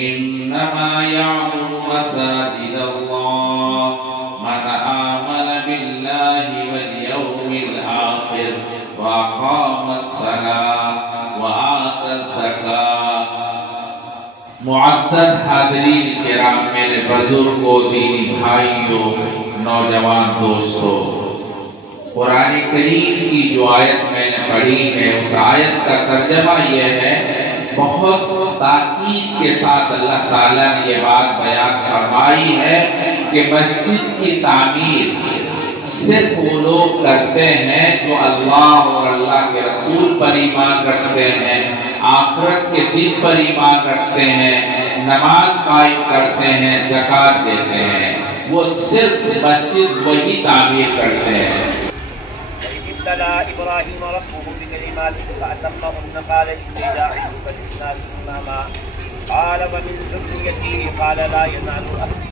انما يعمر مساجد الله من آمن بالله واليوم الآخر وأقام الصلاة وآتى الزكاة۔ معزز حاضرین کرام، میرے بزرگوں، دینی بھائیوں، نوجوان دوستوں، قرآن کریم کی جو آیت میں نے پڑھی ہے اس آیت کا ترجمہ یہ ہے، بہت تاکید کے ساتھ اللہ تعالیٰ نے یہ بات بیان فرمائی ہے کہ مسجد کی تعمیر صرف وہ لوگ کرتے ہیں جو اللہ اور اللہ کے رسول پر ایمان رکھتے ہیں، آخرت کے دن پر ایمان رکھتے ہیں، نماز قائم کرتے ہیں، زکوٰۃ دیتے ہیں، وہ صرف مسجد وہی تعمیر کرتے ہیں۔ ابتلى إبراهيم ربه بكلمات فأتمهن قال إني جاعلك للناس إماما قال ومن ذريتي قال لا ينال أهلي